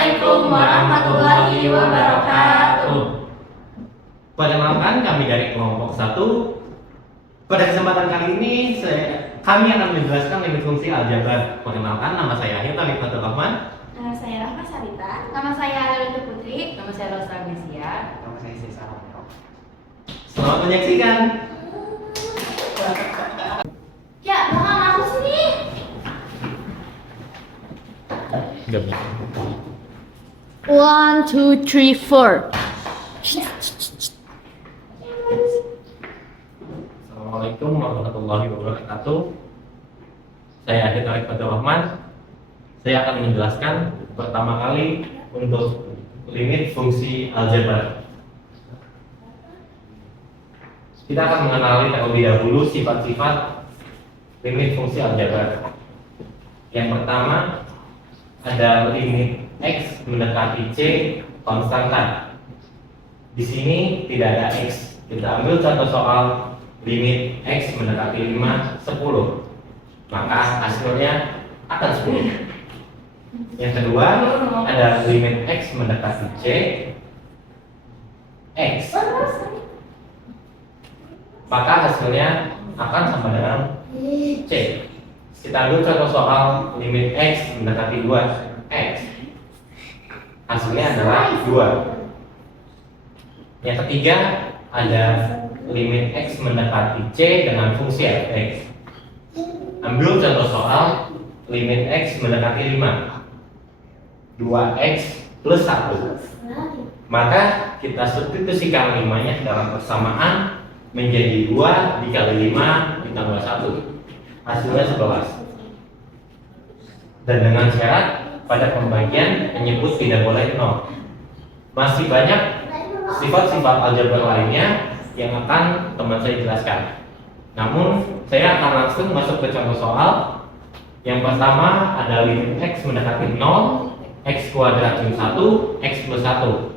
Assalamualaikum warahmatullahi wabarakatuh. Perkenalkan, kami dari kelompok 1. Pada kesempatan kali ini kami akan menjelaskan limit fungsi aljabar. Perkenalkan, nama saya Ahir Talifatul Rahman. Nama saya Rahma Sarita. Nama saya Alilita Putri. Nama saya Rosa Agnesia. Nama saya Sisa Romeo. Selamat menyaksikan. Ya, belakang aku sini. Gak bisa. 1, 2, 3, 4. Assalamualaikum warahmatullahi wabarakatuh. Saya Ahir Talifatul Rahman. Saya akan menjelaskan pertama kali untuk limit fungsi aljabar. Kita akan mengenali terlebih dahulu sifat-sifat limit fungsi aljabar. Yang pertama, ada limit X mendekati C konstanta. Di sini tidak ada X. Kita ambil contoh soal limit X mendekati 5, 10. Maka hasilnya akan 10. Yang kedua, ada limit X mendekati C X. Maka hasilnya akan sama dengan C. Kita ambil contoh soal limit X mendekati 2 X. Hasilnya adalah 2. Yang ketiga, ada limit X mendekati C dengan fungsi fx. Ambil contoh soal limit X mendekati 5, 2x plus 1. Maka kita substitusikan 5-nya dalam persamaan menjadi 2 dikali 5 ditambah 1. Hasilnya 11. Dan dengan syarat pada pembagian penyebut tidak boleh 0. Masih banyak sifat-sifat aljabar lainnya yang akan teman saya jelaskan. Namun saya akan langsung masuk ke contoh soal. Yang pertama ada limit X mendekati 0, X kuadrat min 1, X plus 1.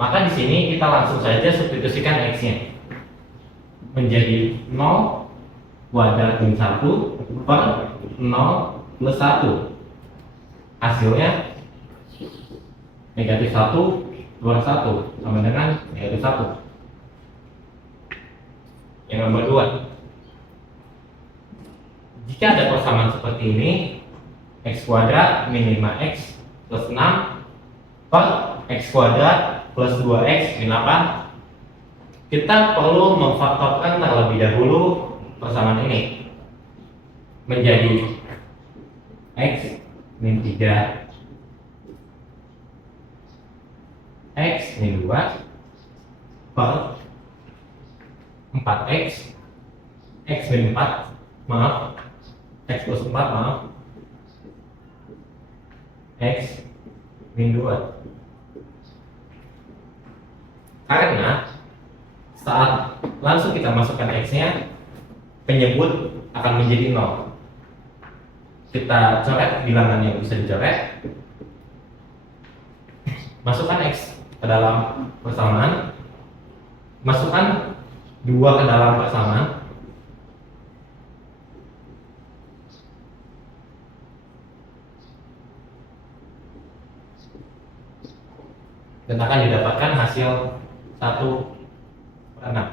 Maka di sini kita langsung saja substitusikan X-nya menjadi 0 kuadrat min 1 per 0 plus 1. Hasilnya negatif 1 per 1 sama dengan negatif 1. Yang nomor 2, jika ada persamaan seperti ini, X kuadrat min 5x plus 6 per X kuadrat plus 2x min 8, kita perlu memfaktorkan terlebih dahulu persamaan ini menjadi X min 3 X min 2 per 4x X min 4 maaf X plus 4 maaf X min 2. Karena saat langsung kita masukkan X-nya, penyebut akan menjadi 0. Kita coret bilangan yang bisa dicoret. Masukkan X ke dalam persamaan. Masukkan 2 ke dalam persamaan. Dan akan didapatkan hasil 1/6.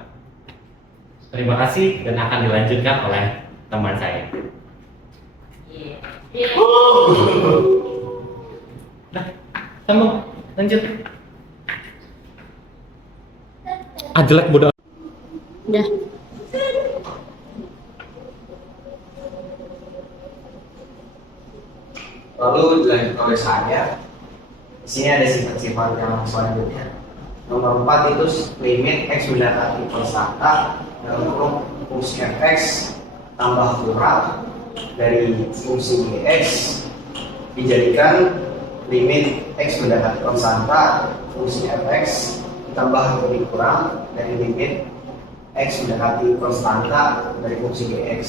Terima kasih dan akan dilanjutkan oleh teman saya. Nah, sambung, lanjut. Jelek bodoh. Udah. Lalu dilanjut oleh saya. Di sini ada sifat-sifat yang selanjutnya. Nomor 4 itu limit X mendekati persangka dalam kurung fungsi fx tambah kurang dari fungsi gx dijadikan limit X mendekati persangka fungsi fx ditambah lebih kurang dari limit X mendekati konstanta dari fungsi gx.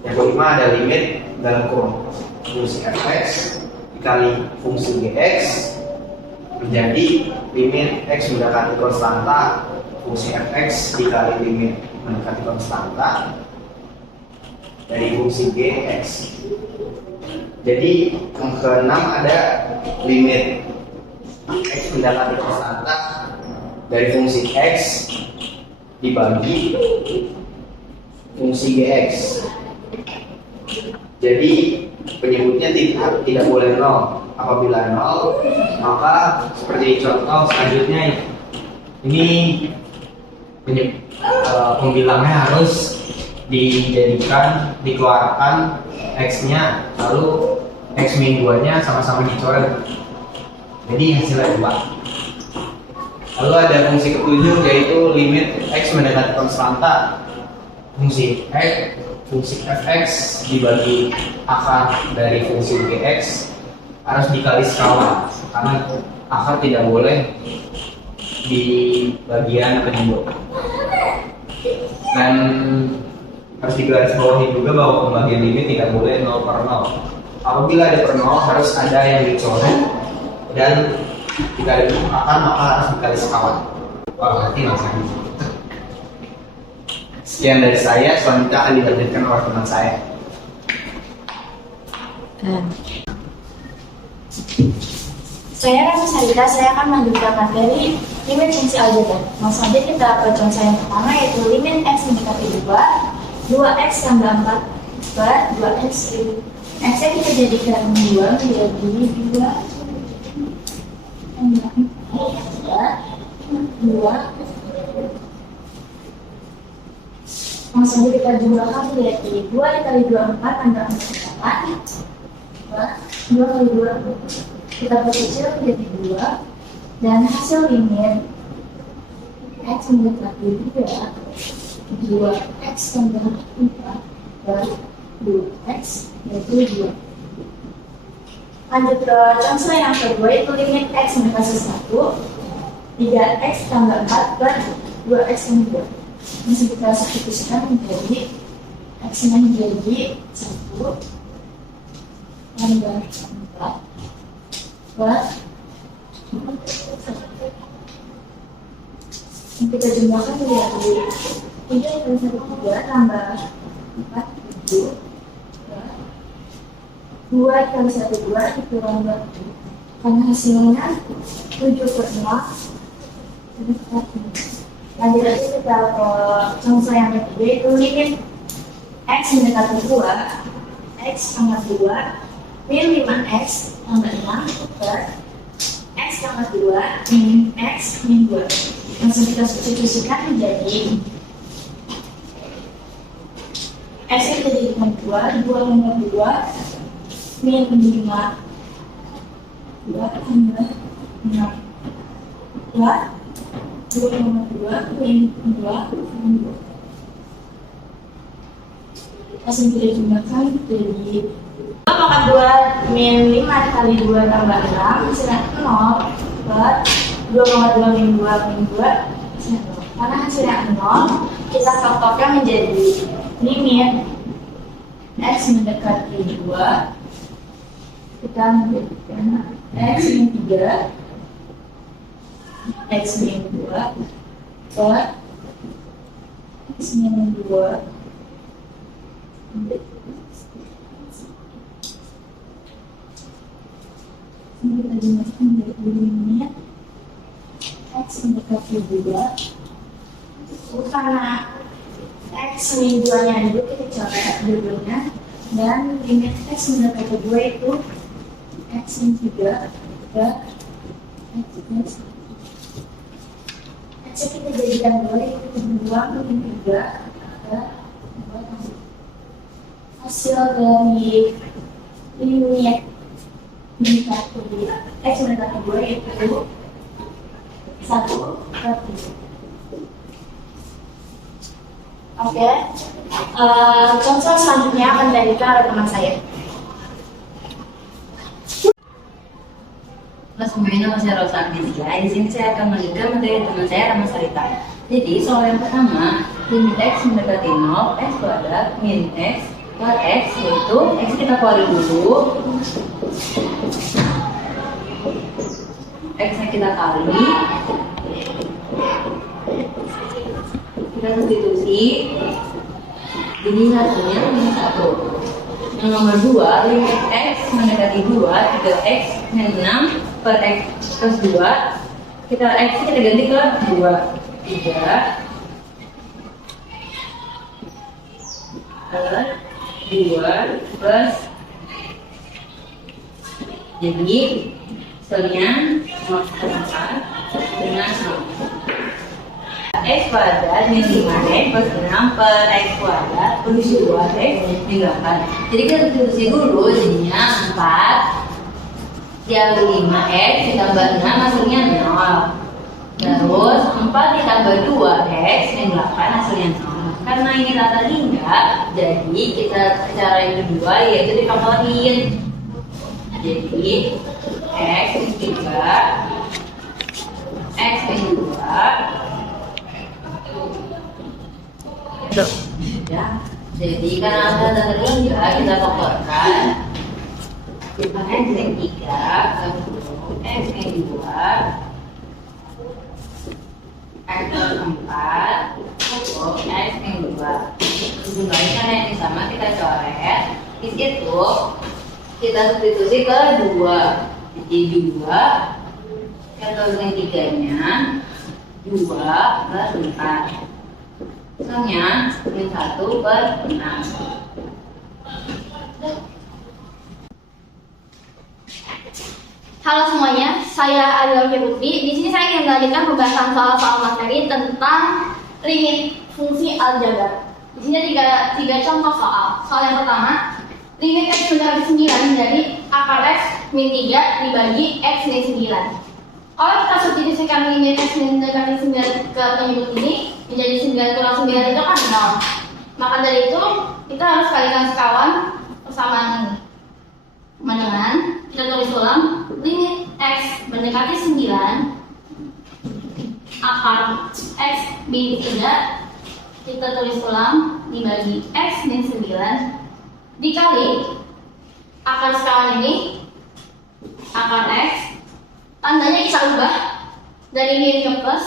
Yang kelima ada limit dalam kurung fungsi fx dikali fungsi gx menjadi limit X mendekati konstanta fungsi fx dikali limit mendekati konstanta dari fungsi gx. Jadi yang keenam ada limit x mendekati konstan dari fungsi x dibagi fungsi gx. Jadi penyebutnya tidak boleh 0. Apabila 0, maka seperti contoh selanjutnya ini pembilangnya harus dikeluarkan x-nya, lalu x min 2-nya sama-sama dicoret. Jadi hasilnya 2. Lalu ada fungsi ketujuh yaitu limit x mendekati konstanta. Fungsi fx dibagi akar dari fungsi gx harus dikali sekawan, karena akar tidak boleh di bagian penyebut. Dan harus digarisbawahi juga bahwa pembagian limit tidak boleh 0/0. Apabila ada per 0 harus ada yang dicoret, dan jika ada akar maka harus dikali sekawan. Wah, berarti langsung. Sekian dari saya, selanjutnya akan dilanjutkan oleh teman saya. Saya Rasa Sarita, saya akan melanjutkan materi limit fungsi aljabar. Langsung aja kita ke contoh yang pertama, yaitu limit x mendekati 2x tambah 4 2x x-nya kita jadikan 2 menjadi 2 langsung aja kita jumlahkan menjadi 2 dikali 2 4 tambah 4 2 kali 2 kita perkecil menjadi 2, dan hasil limit x mendekati 2x tambah 4 dan 2x yaitu 2. Lanjut ke contoh yang kedua, itu limit x mendekati 1 3x tambah 4 dan 2x tambah 2. Masih kita substitusikan menjadi x-nya menjadi 1 tambah 4 plus yang kita jumlahkan menjadi 3 kali 1 3 tambah 4 7 2 kali 1 2 dikurang 2, karena hasilnya 7/0. Lanjut lagi kita ke contoh yang ketiga, itu limit x mendekati 2 x tambah 2 min 5x tambah 6 per x tambah 2 min x min 2. Langsung kita substitusikan menjadi x nya jadi 2 tambah 2 min 5 2 tambah 6 2 tambah 2 min 2 min 2. Langsung kita jumlahkan jadi 2 maka 2 min 5 kali 2 tambah 6 hasilnya 0 per 2,2 min 2 min 2 hasilnya 0. Karena hasilnya 0, kita faktorkan menjadi limit x mendekati 2, kita menjadikan x min 3 x min 2 per x min 2 kita jumlahkan dari limit x mendekati 2 karena x min 2 nya dulu kita coret dulunya, dan limit x mendekati 2 itu x min 3 ke x kita jadikan 2 itu 2 min 3 ke 2. Hasil dari limit mendekati x mendekati 2 itu 1/3. Oke, contoh selanjutnya akan dilanjutkan oleh teman saya. Halo semuanya, nama saya Rosa Agnesia. Di sini saya akan melanjutkan materi teman saya Rama Sarita. Jadi soal yang pertama, limit x mendekati 0 x kuadrat min x per x, yaitu x kita keluarin dulu, x nya kita kali, kita substitusi, jadi hasilnya minus 1. Yang nomor 2, limit X mendekati 2, 3X min 6 per X plus 2. Kita X kita ganti ke 2. 3 per 2 plus, jadi hasilnya 0,4 dengan 0. X kuadrat min 5X plus 6 per X kuadrat per 2X min 8. Jadi kita substitusi dulu, jadinya 4 diambil 5X ditambah 6 hasilnya 0. Terus 4 ditambah 2X min 8 hasilnya 0. Karena ini rata hingga, jadi kita cara yang kedua yaitu dipaksain. Jadi X min 3 X min 2. Ya, jadi karena ada tanda hingga kita faktorkan. X min 3 X min 2 X plus 4 X min 2. Jumlahnya karena yang sama kita coret. Di situ kita substitusi ke 2. Jadi 2 kita tuliskan 3-nya 2 plus 4. Hasilnya min 1 per 6. Halo semuanya, saya Adela Putri. Di sini saya ingin melanjutkan pembahasan soal-soal materi tentang limit fungsi aljabar. Di sini ada tiga contoh soal. Soal yang pertama, limit X mendekati 9 dari akar X min 3 dibagi X min 9. Kalau kita substitusikan limit X mendekati 9 ke penyebut ini, menjadi 9 kurang 9 itu kan 0. Maka dari itu, kita harus kalikan sekawan persamaan ini. Dengan kita tulis ulang, limit X mendekati 9 akar X min 3, kita tulis ulang dibagi X min 9 dikali akar sekawan ini, akar X, tandanya kita ubah dari min ke plus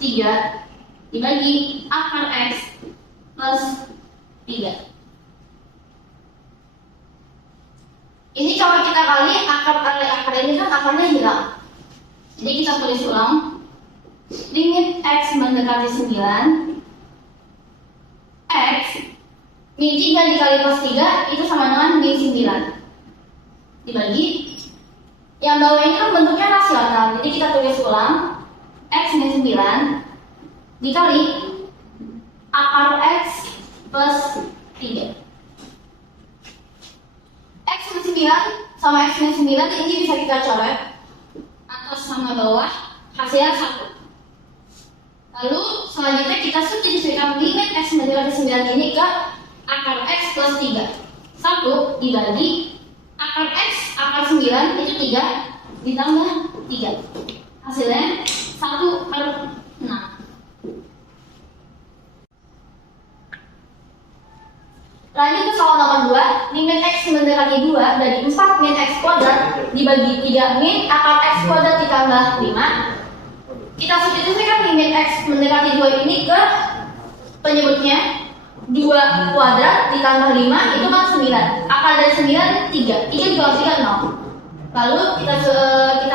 3 dibagi akar X plus 3. Ini kalau kita kali akar ini kan akarnya hilang. Jadi kita tulis ulang, limit X mendekati 9 X min 3 dikali plus 3 itu sama dengan min 9 dibagi yang bawah ini kan bentuknya rasional. Jadi kita tulis ulang, X min 9 dikali akar X plus 3. X min 9 sama X min 9 ini bisa kita coret atas sama bawah, hasilnya 1. Lalu selanjutnya kita substitusikan limit X mendekati 9 ini ke akar X plus 3. 1 dibagi akar X, akar 9 itu 3 ditambah 3. Hasilnya 1 per 6. Lanjut ke soal nomor 2, limit X mendekati 2 dari 4 min X kuadrat dibagi 3 min akar X kuadrat ditambah 5. Kita substitusikan limit X mendekati 2 ini ke penyebutnya 2 kuadrat ditambah 5 itu kan 9. Akar dari 9 3. 3 dikali 3 0. Lalu kita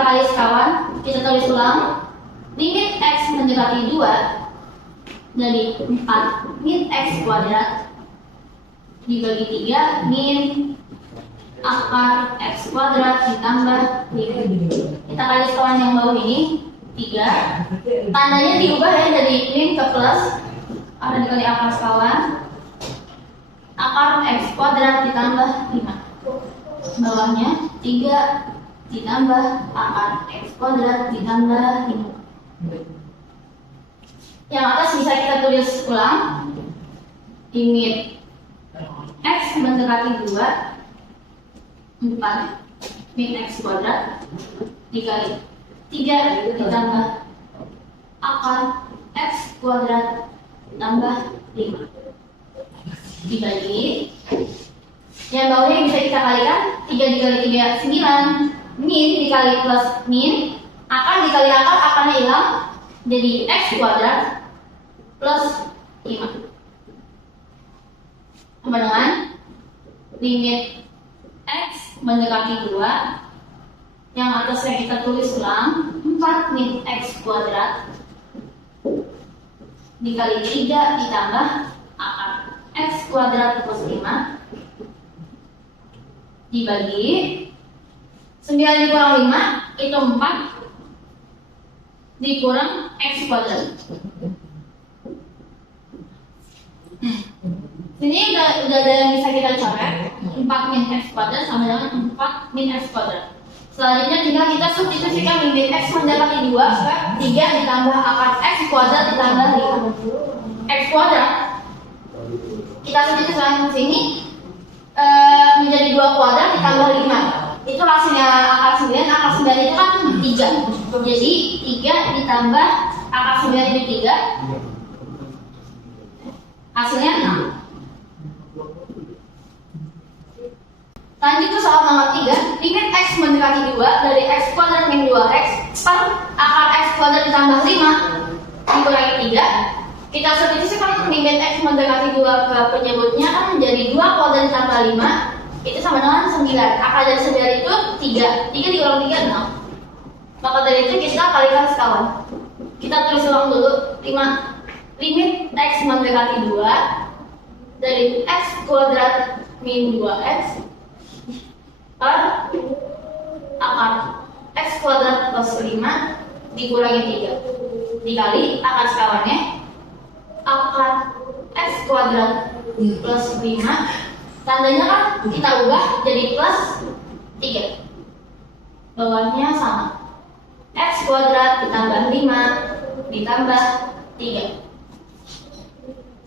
kali sekawan, kita tulis ulang, limit X mendekati 2 dari 4 min X kuadrat dibagi 3 min akar X kuadrat ditambah 5. Kita kali sekawan yang bawah ini 3. Tandanya diubah ya dari min ke plus, ada dikali akar sekawan akar X kuadrat ditambah 5. Bawahnya 3 ditambah akar X kuadrat ditambah 5. Yang atas bisa kita tulis ulang, limit X mendekati 2 4 min X kuadrat dikali 3 ditambah akar X kuadrat tambah 5 dibagi yang bawahnya bisa kita kalikan, 3 dikali 3 9, min dikali plus min, akar dikali akar, akarnya hilang jadi X kuadrat plus 5. sama dengan limit X mendekati 2, yang atasnya kita tulis ulang 4 min X kuadrat dikali 3 ditambah akar X kuadrat plus 5 dibagi 9 dikurang 5 itu 4 dikurang X kuadrat. Sini udah ada yang bisa kita coret. 4 min X kuadrat sama dengan 4 min X kuadrat. Selanjutnya tinggal kita substitusikan limit X mendekati 2 ke 3 ditambah akar X kuadrat ditambah 5 X kuadrat. Kita substitusikan ke sini menjadi 2 kuadrat ditambah 5. Itu hasilnya akar 9. Akar 9 itu kan 3. Jadi 3 ditambah akar 9 itu 3. Hasilnya 6. Lanjut ke soal nomor 3. Limit X mendekati 2 dari X kuadrat min 2X per akar X kuadrat ditambah 5 dikurangi 3. Kita substitusikan limit X mendekati 2 ke penyebutnya kan menjadi 2 kuadrat ditambah 5 itu sama dengan 9. Akar dari 9 itu 3. 3 dikurang 3 6. Maka dari itu kita kalikan sekawan. Kita tulis ulang dulu 5. Limit X mendekati 2 dari X kuadrat min 2X per akar X kuadrat plus 5 dikurangi 3 dikali akar sekawannya akar X kuadrat plus 5 tandanya kan kita ubah jadi plus 3 bawahnya sama X kuadrat ditambah 5 ditambah 3.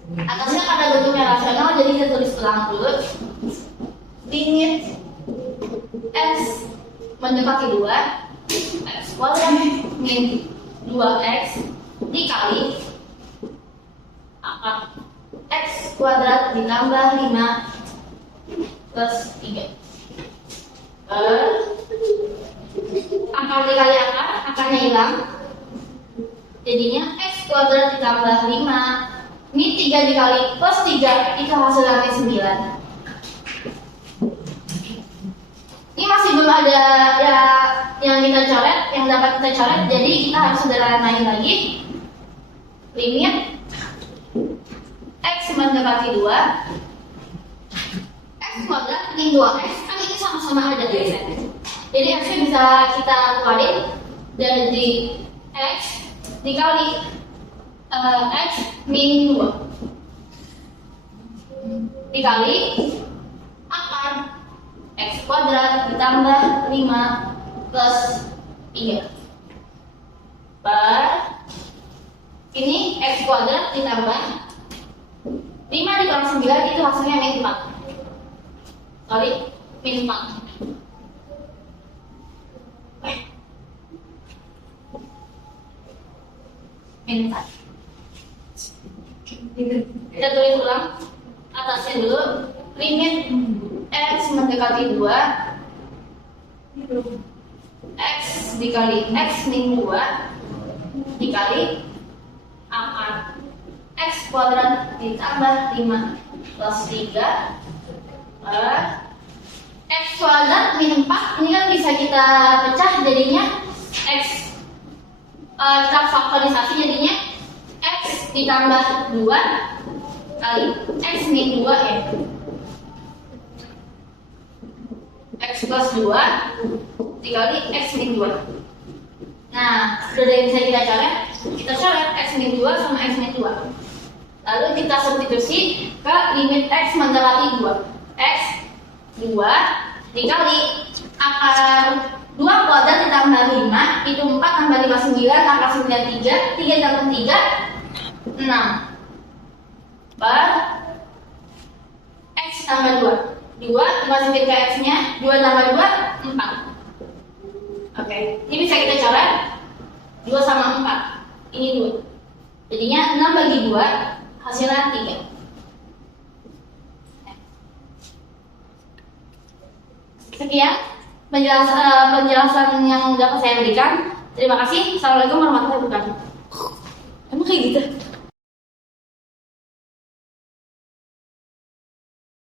Atasnya karena bentuknya rasional jadi kita tulis ulang dulu. Limit X mendekati 2 X kuadrat min 2X dikali akar X kuadrat ditambah 5 plus 3 akar dikali akar, akarnya hilang jadinya X kuadrat ditambah 5 ini 3 dikali plus 3 itu hasilnya 9. Ini masih belum ada ya yang kita coret, yang dapat kita coret, jadi kita harus sederhanain lagi. Limit X mendekati 2 X kuadrat min 2X kan ini sama-sama ada guys ya. Jadi X nya bisa kita keluarin dari X dikali X min 2 dikali akar X kuadrat ditambah 5 plus 3 per ini X kuadrat ditambah 5 dikurang 9 itu hasilnya min 4 sorry min 4 min 4 kita tulis ulang atasnya dulu. Limit X mendekati 2 X dikali X min 2 dikali akar X kuadrat ditambah 5 plus 3 X kuadrat min 4 ini kan bisa kita pecah jadinya X kita faktorisasi jadinya X ditambah 2 kali X min 2 ya X plus 2 dikali X min 2. Nah, sudah ada yang bisa kita coret X min 2 sama X min 2. Lalu kita substitusi ke limit X mendekati 2 X 2 dikali akar 2 kuadrat ditambah 5 itu 4 tambah 5 9 akar 9 3 3 tambah 3 6 per X tambah 2 dimasukin ke X nya 2 tambah 2 4. Oke, ini bisa kita coret 2 sama 4 ini 2 jadinya 6 bagi 2 hasilnya 3. Sekian penjelasan yang dapat saya berikan. Terima kasih. Assalamualaikum warahmatullahi wabarakatuh. Emang kayak gitu?